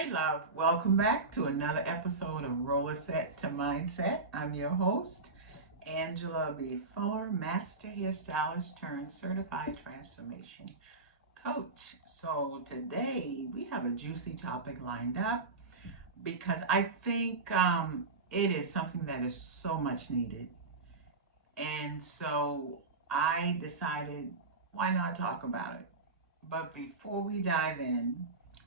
Hey, love. Welcome back to another episode of Rollerset to Mindset. I'm your host, Angela B. Fuller, Master Hairstylist turned Certified Transformation Coach. So, today we have a juicy topic lined up because I think it is something that is so much needed. And so, I decided why not talk about it? But before we dive in,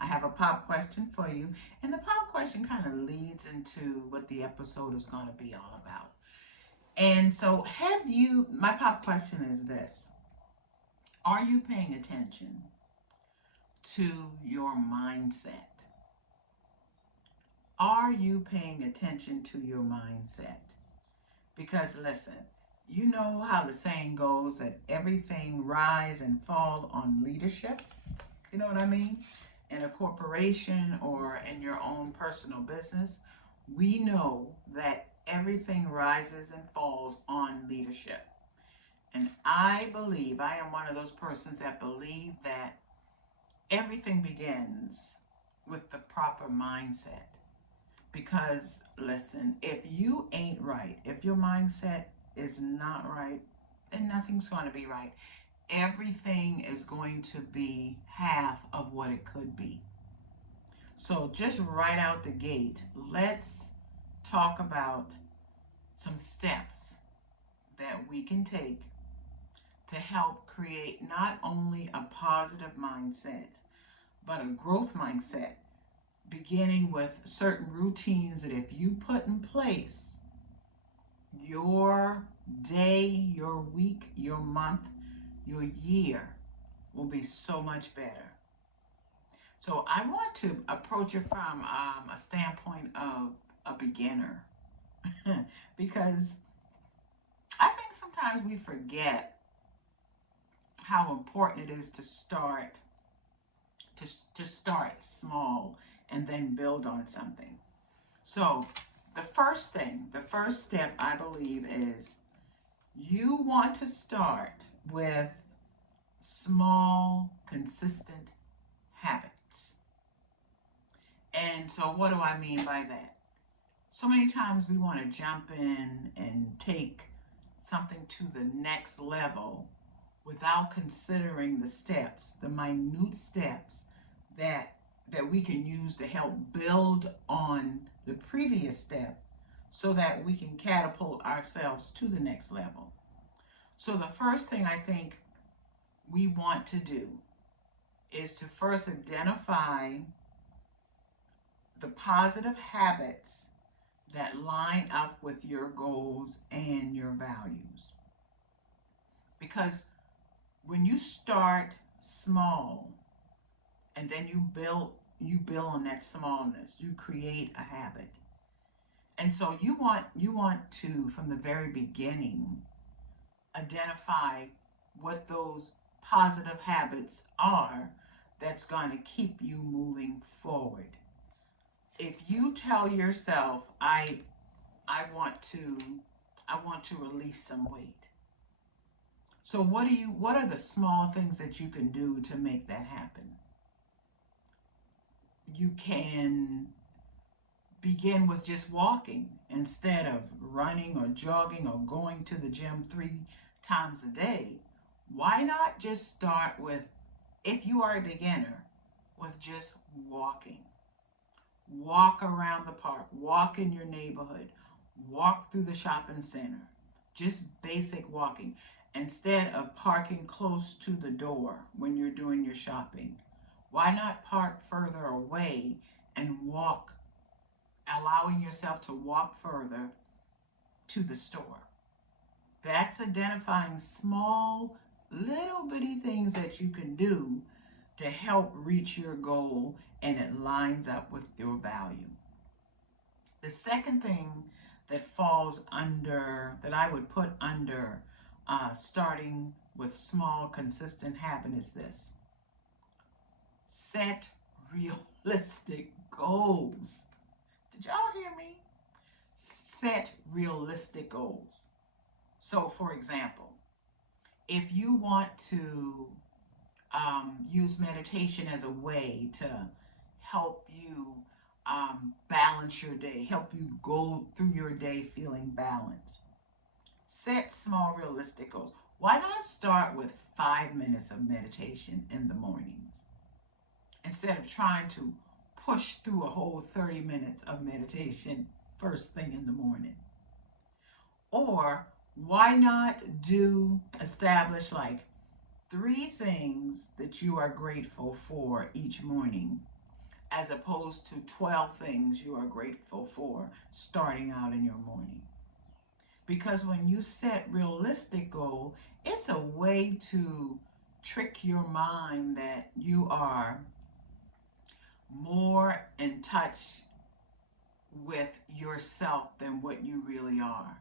I have a pop question for you. And the pop question kind of leads into what the episode is going to be all about. And so, my pop question is this: are you paying attention to your mindset? Are you paying attention to your mindset? Because listen, you know how the saying goes that everything rise and fall on leadership. You know what I mean? In a corporation or in your own personal business, we know that everything rises and falls on leadership. And I am one of those persons that believe that everything begins with the proper mindset. Because listen, if you ain't right, if your mindset is not right, then nothing's going to be right. Everything is going to be half of what it could be. So, just right out the gate, let's talk about some steps that we can take to help create not only a positive mindset, but a growth mindset, beginning with certain routines that if you put in place, your day, your week, your month, your year will be so much better. So I want to approach it from a standpoint of a beginner because I think sometimes we forget how important it is to start small and then build on something. So the first step I believe is you want to start with small, consistent habits. And so, what do I mean by that? So many times we want to jump in and take something to the next level without considering the steps, the minute steps that we can use to help build on the previous step so that we can catapult ourselves to the next level. So the first thing I think we want to do is to first identify the positive habits that line up with your goals and your values. Because when you start small and then you build on that smallness, you create a habit. And so you want to, from the very beginning, identify what those positive habits are that's going to keep you moving forward. If you tell yourself, I want to release some weight. So what are the small things that you can do to make that happen? You can begin with just walking instead of running or jogging or going to the gym 3 times a day. Why not just start with, if you are a beginner, with just walking? Walk around the park, walk in your neighborhood, walk through the shopping center. Just basic walking. Instead of parking close to the door when you're doing your shopping, why not park further away and walk, allowing yourself to walk further to the store? That's identifying small, little bitty things that you can do to help reach your goal, and it lines up with your value. The second thing that falls under, that I would put under starting with small, consistent habit is this: set realistic goals. Did y'all hear me? Set realistic goals. So, for example, if you want to use meditation as a way to help you balance your day, help you go through your day feeling balanced. Set small, realistic goals. Why not start with 5 minutes of meditation in the mornings instead of trying to push through a whole 30 minutes of meditation first thing in the morning? Or why not establish like 3 things that you are grateful for each morning, as opposed to 12 things you are grateful for starting out in your morning? Because when you set realistic goal, it's a way to trick your mind that you are more in touch with yourself than what you really are.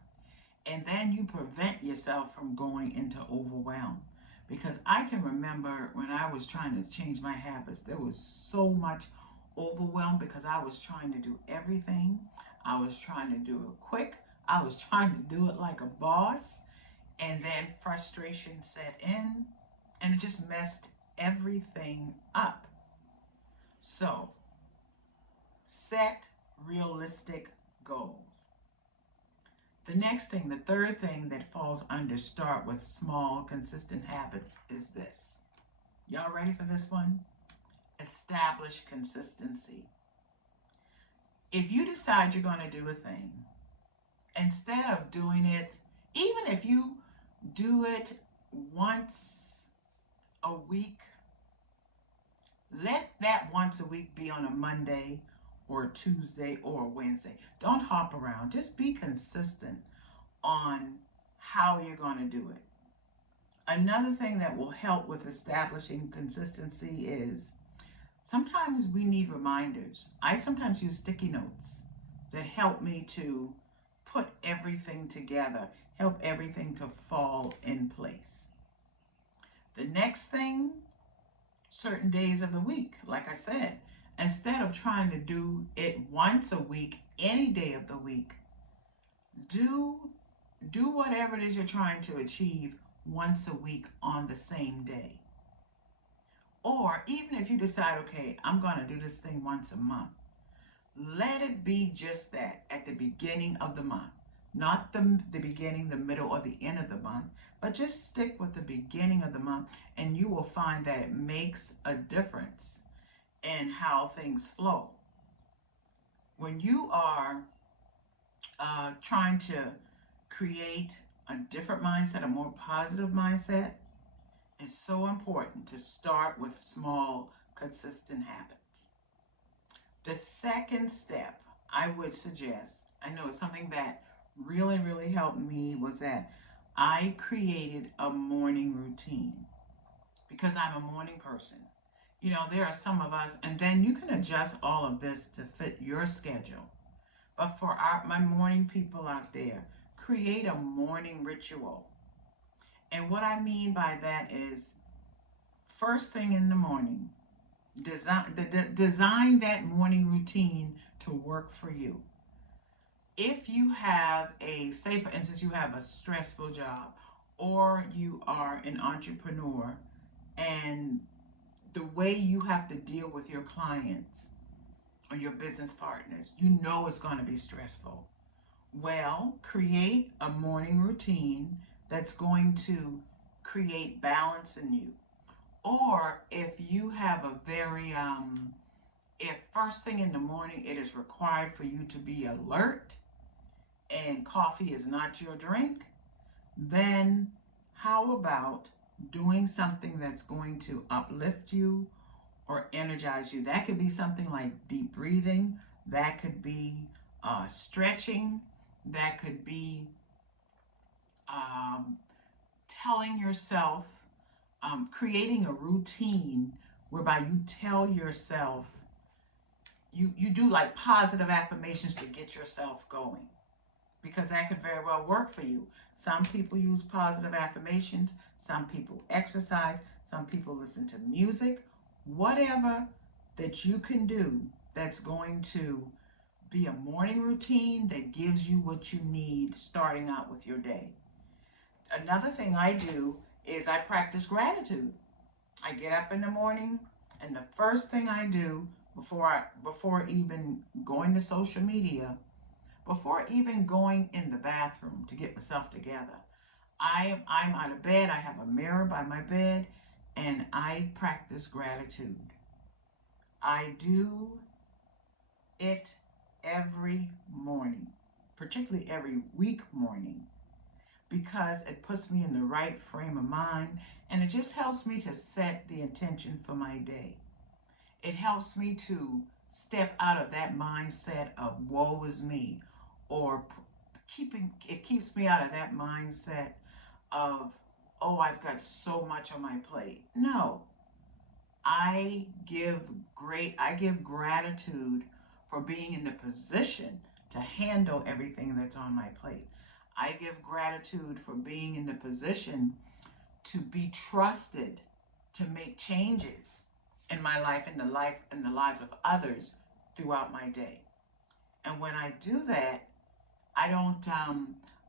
And then you prevent yourself from going into overwhelm. Because I can remember when I was trying to change my habits, there was so much overwhelm because I was trying to do everything. I was trying to do it quick. I was trying to do it like a boss. And then frustration set in and it just messed everything up. So, set realistic goals. The next thing, the third thing that falls under start with small, consistent habit is this. Y'all ready for this one? Establish consistency. If you decide you're going to do a thing, instead of doing it, even if you do it once a week, let that once a week be on a Monday or a Tuesday or a Wednesday. Don't hop around. Just be consistent on how you're going to do it. Another thing that will help with establishing consistency is sometimes we need reminders. I sometimes use sticky notes that help me to put everything together, help everything to fall in place. The next thing, certain days of the week, like I said, instead of trying to do it once a week, any day of the week, do whatever it is you're trying to achieve once a week on the same day. Or even if you decide, okay, I'm going to do this thing once a month, let it be just that at the beginning of the month. Not the beginning, the middle, or the end of the month, but just stick with the beginning of the month, and you will find that it makes a difference in how things flow. When you are trying to create a different mindset, a more positive mindset, it's so important to start with small, consistent habits. The second step I would suggest, I know it's something that really, really helped me, was that I created a morning routine because I'm a morning person. You know, there are some of us, and then you can adjust all of this to fit your schedule. But for my morning people out there, create a morning ritual. And what I mean by that is, first thing in the morning, design that morning routine to work for you. If you have say for instance, you have a stressful job, or you are an entrepreneur, and the way you have to deal with your clients or your business partners, you know it's going to be stressful. Well, create a morning routine that's going to create balance in you. Or if you have a very, if first thing in the morning it is required for you to be alert and coffee is not your drink, then how about doing something that's going to uplift you or energize you? That could be something like deep breathing. That could be stretching. That could be telling yourself, creating a routine whereby you tell yourself, you do like positive affirmations to get yourself going, because that could very well work for you. Some people use positive affirmations, some people exercise, some people listen to music. Whatever that you can do that's going to be a morning routine that gives you what you need starting out with your day. Another thing I do is I practice gratitude. I get up in the morning, and the first thing I do before even going to social media, before even going in the bathroom to get myself together. I'm out of bed. I have a mirror by my bed, and I practice gratitude. I do it every morning, particularly every week morning, because it puts me in the right frame of mind, and it just helps me to set the intention for my day. It helps me to step out of that mindset of woe is me, or it keeps me out of that mindset of, oh, I've got so much on my plate. No, I give gratitude for being in the position to handle everything that's on my plate. I give gratitude for being in the position to be trusted to make changes in my life, in the lives of others throughout my day. And when I do that, I don't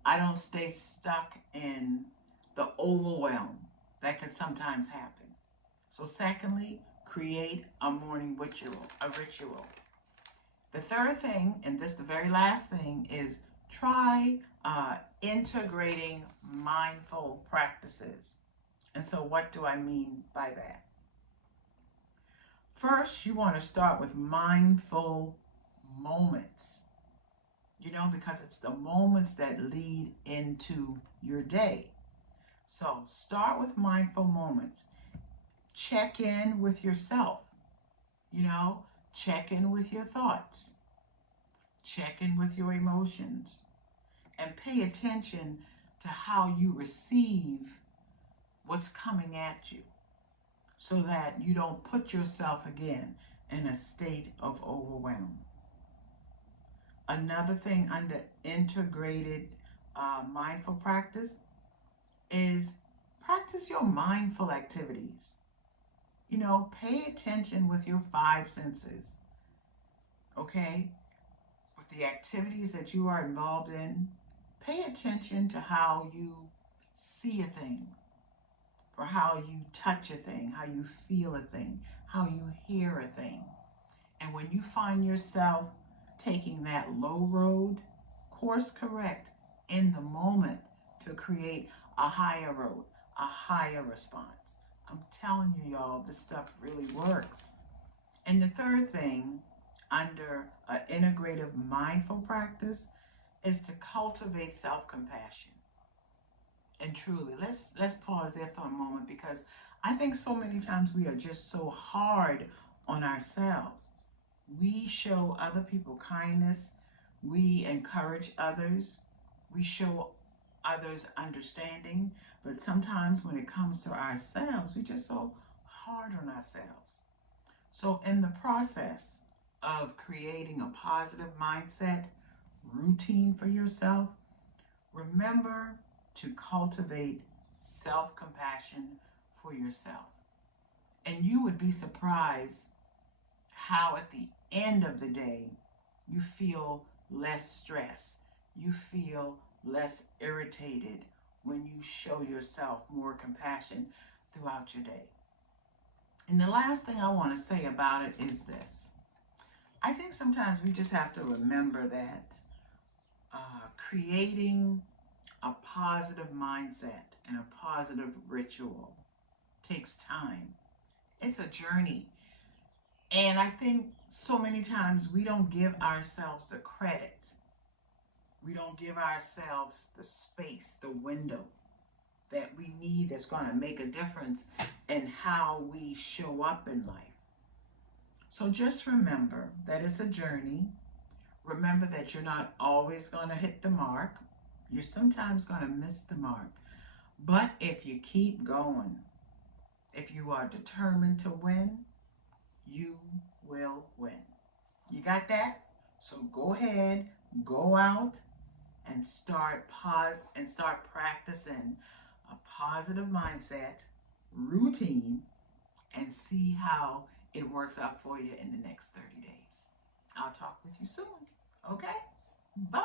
I don't stay stuck in the overwhelm that can sometimes happen. So secondly, create a morning ritual, a ritual. The third thing, and this the very last thing, is try integrating mindful practices. And so what do I mean by that? First, you want to start with mindful moments, because it's the moments that lead into your day. So start with mindful moments. Check in with yourself, check in with your thoughts, check in with your emotions, and pay attention to how you receive what's coming at you so that you don't put yourself again in a state of overwhelm. Another thing under integrated mindful practice is practice your mindful activities. Pay attention with your five senses, okay? With the activities that you are involved in, pay attention to how you see a thing, or how you touch a thing, how you feel a thing, how you hear a thing. And when you find yourself taking that low road, course correct in the moment to create a higher road, a higher response. I'm telling you, y'all, this stuff really works. And the third thing under an integrative mindful practice is to cultivate self-compassion. And truly, let's pause there for a moment, because I think so many times we are just so hard on ourselves. We show other people kindness, we encourage others, we show others understanding, but sometimes when it comes to ourselves, we're just so hard on ourselves. So in the process of creating a positive mindset routine for yourself, remember to cultivate self-compassion for yourself. And you would be surprised how at the end of the day you feel less stress, you feel less irritated when you show yourself more compassion throughout your day. And the last thing I want to say about it is this. I think sometimes we just have to remember that creating a positive mindset and a positive ritual takes time. It's a journey. And I think so many times we don't give ourselves the credit. We don't give ourselves the space, the window that we need that's going to make a difference in how we show up in life. So just remember that it's a journey. Remember that you're not always going to hit the mark. You're sometimes going to miss the mark. But if you keep going, if you are determined to win, you will win. You got that? So go ahead, go out and start practicing a positive mindset routine and see how it works out for you in the next 30 days. I'll talk with you soon. Okay? Bye.